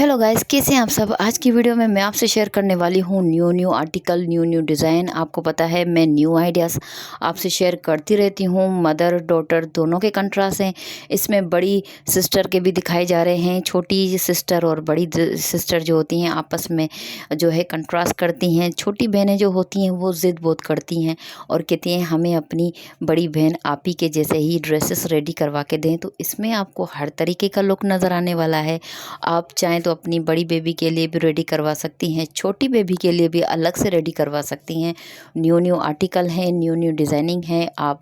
Hello guys, कैसे हैं आप सब। आज की वीडियो में मैं आपसे शेयर करने वाली हूँ न्यू आर्टिकल, न्यू डिज़ाइन। आपको पता है मैं न्यू आइडियाज़ आपसे शेयर करती रहती हूँ। मदर डॉटर दोनों के कंट्रास्ट हैं। इसमें बड़ी सिस्टर के भी दिखाए जा रहे हैं। छोटी सिस्टर और बड़ी सिस्टर जो होती हैं आपस में जो है कंट्रास्ट करती हैं। छोटी बहनें जो होती हैं वो ज़िद बहुत करती हैं और कहती हैं हमें अपनी बड़ी बहन आप ही के जैसे ही ड्रेसेस रेडी करवा के दें। तो इसमें आपको हर तरीके का लुक नज़र आने वाला है। आप चाहें तो अपनी बड़ी बेबी के लिए भी रेडी करवा सकती हैं, छोटी बेबी के लिए भी अलग से रेडी करवा सकती हैं। न्यू आर्टिकल हैं, न्यू डिज़ाइनिंग है। आप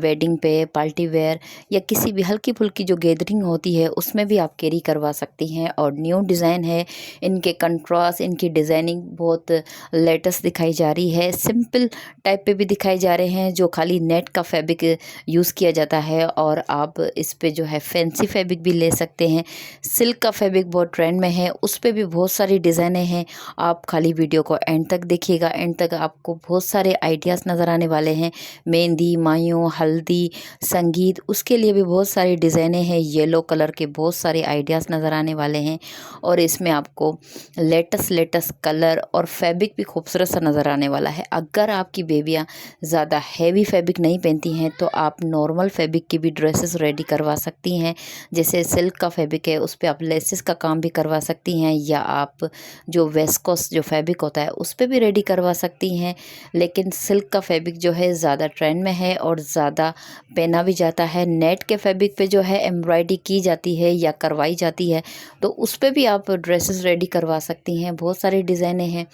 वेडिंग पे, पार्टी वेयर या किसी भी हल्की फुल्की जो गैदरिंग होती है उसमें भी आप कैरी करवा सकती हैं। और न्यू डिज़ाइन है, इनके कंट्रास्ट, इनकी डिज़ाइनिंग बहुत लेटेस्ट दिखाई जा रही है। सिंपल टाइप पे भी दिखाई जा रहे हैं जो खाली नेट का फैब्रिक यूज़ किया जाता है, और आप इस पे जो है फैंसी फैब्रिक भी ले सकते हैं। सिल्क का फैब्रिक बहुत ट्रेंड में है, उस पे भी बहुत सारी डिज़ाइनें हैं। आप खाली वीडियो को एंड तक देखिएगा। एंड तक आपको बहुत सारे आइडियाज़ नज़र आने वाले हैं। मेहंदी, मायूं, हल्दी, संगीत, उसके लिए भी बहुत सारी डिज़ाइनें हैं। येलो कलर के बहुत सारे आइडियाज़ नज़र आने वाले हैं। और इसमें आपको लेटेस्ट कलर और फैब्रिक भी खूबसूरत सा नज़र आने वाला है। अगर आपकी बेबियाँ ज़्यादा हैवी फैब्रिक नहीं पहनती हैं तो आप नॉर्मल फैब्रिक की भी ड्रेसेस रेडी करवा सकती हैं। जैसे सिल्क का फैब्रिक है उस पे आप लेसेस का काम भी करवा सकती हैं, या आप जो वेस्कोस जो फैब्रिक होता है उस पे भी रेडी करवा सकती हैं। लेकिन सिल्क का फैब्रिक जो है ज़्यादा ट्रेंड में है और ज़्यादा पहना भी जाता है। नेट के फैब्रिक पे जो है एम्ब्रॉयडरी की जाती है या करवाई जाती है, तो उस पे भी आप ड्रेसेस रेडी करवा सकती हैं। बहुत सारी डिज़ाइनें हैं।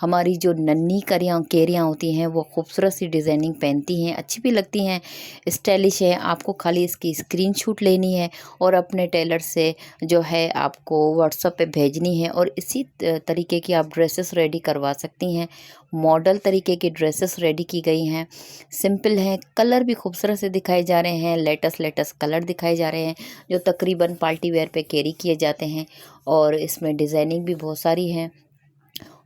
हमारी जो नन्ही केरियाँ होती हैं वो खूबसूरत सी डिज़ाइनिंग पहनती हैं, अच्छी भी लगती हैं, स्टाइलिश है। आपको खाली इसकी स्क्रीनशॉट लेनी है और अपने टेलर से जो है आपको व्हाट्सएप पे भेजनी है, और इसी तरीके की आप ड्रेसेस रेडी करवा सकती हैं। मॉडल तरीके की ड्रेसेस रेडी की गई हैं, सिंपल हैं, कलर भी खूबसूरत से दिखाए जा रहे हैं। लेटेस्ट कलर दिखाए जा रहे हैं जो तकरीबन पार्टी वेयर पे कैरी किए जाते हैं। और इसमें डिज़ाइनिंग भी बहुत सारी है।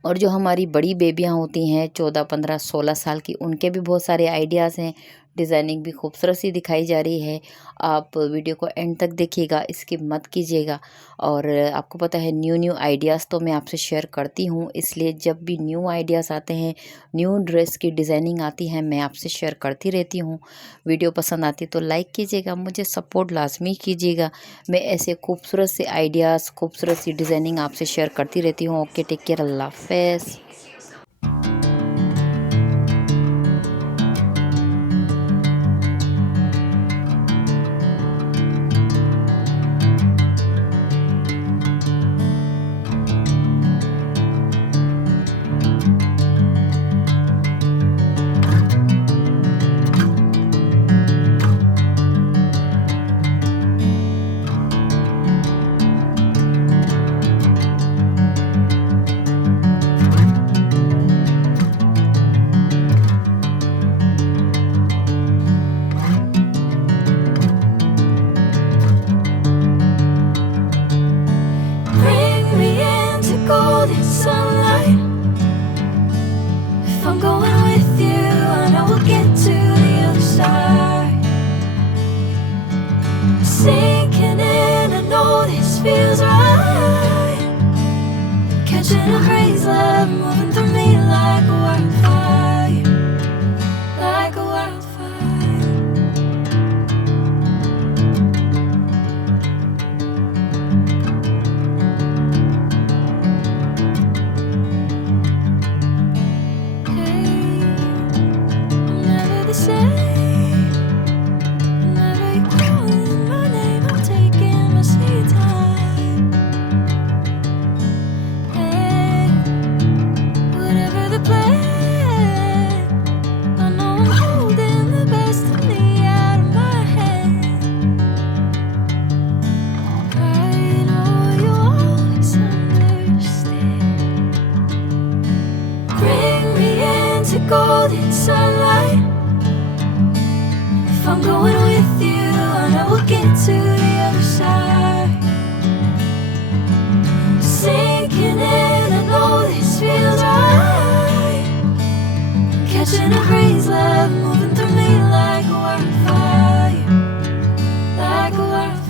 और जो हमारी बड़ी बेबियां होती हैं 14, 15, 16 साल की, उनके भी बहुत सारे आइडियाज़ हैं। डिज़ाइनिंग भी खूबसूरत सी दिखाई जा रही है। आप वीडियो को एंड तक देखिएगा, स्किप मत कीजिएगा। और आपको पता है न्यू आइडियाज़ तो मैं आपसे शेयर करती हूँ, इसलिए जब भी न्यू आइडियाज़ आते हैं, न्यू ड्रेस की डिज़ाइनिंग आती है, मैं आपसे शेयर करती रहती हूँ। वीडियो पसंद आती तो लाइक कीजिएगा, मुझे सपोर्ट लाजमी कीजिएगा। मैं ऐसे खूबसूरत से आइडियाज़, खूबसूरत सी डिज़ाइनिंग आपसे शेयर करती रहती हूँ। ओके, टेक केयर, अल्लाह हाफ़िज़। Bring me into golden sunlight. If I'm going with you, I know we'll get to the other side. Sinking in, I know this feels right. Catching a crazy love moving through me like a wildfire, like a wildfire. Never the same. Whenever you're calling my name, I'm taking my sweet time. Hey, whatever the plan, I know I'm holding the best of me out of my hand. I know you'll always understand. Bring me into golden sunlight. If I'm going with you, I know we'll get to the other side. Sinking in, I know this feels right. Catching a crazy love moving through me like a wildfire, like a wildfire.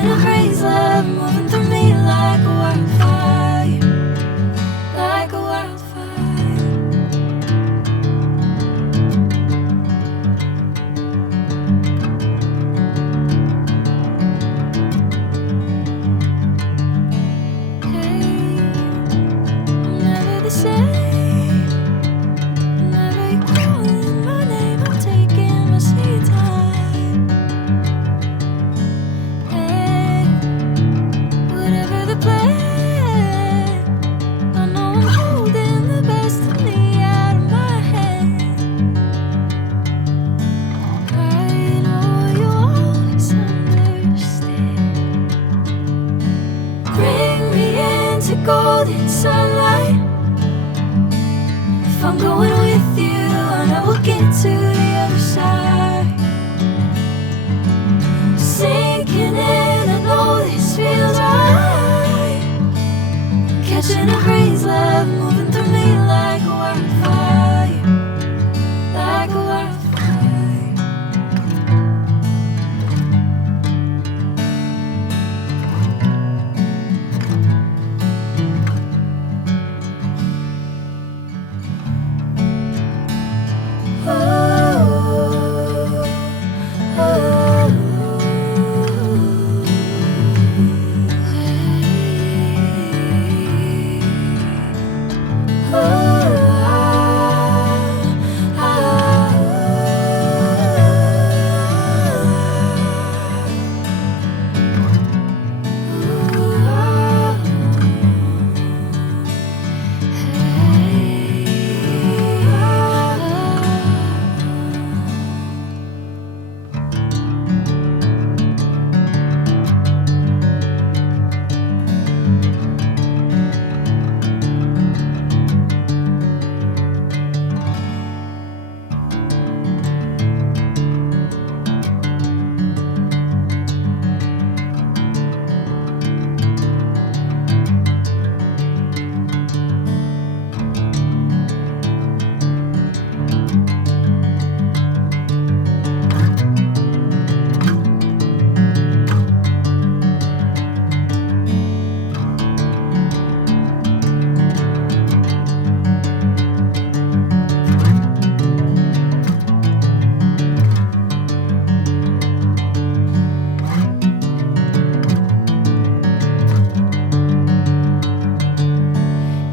catching a crazy love moving through me like a wildfire, like a wildfire. Hey, I'm never the same. Whenever you're calling my name, I'm taking my sweet time. Hey, whatever the plan, I know I'm holding the best of me out of my hand. I know you always understand. Bring me into golden sunlight. If I'm going with you, I know we'll get to the other side. Sinking in, I know this feels right. Catching a crazy love moving through me like a wildfire, like a wildfire.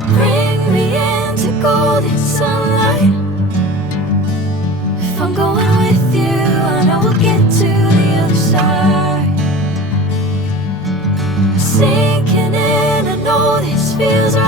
Bring me into golden sunlight. If I'm going with you, I know we'll get to the other side. Sinking in, I know this feels right.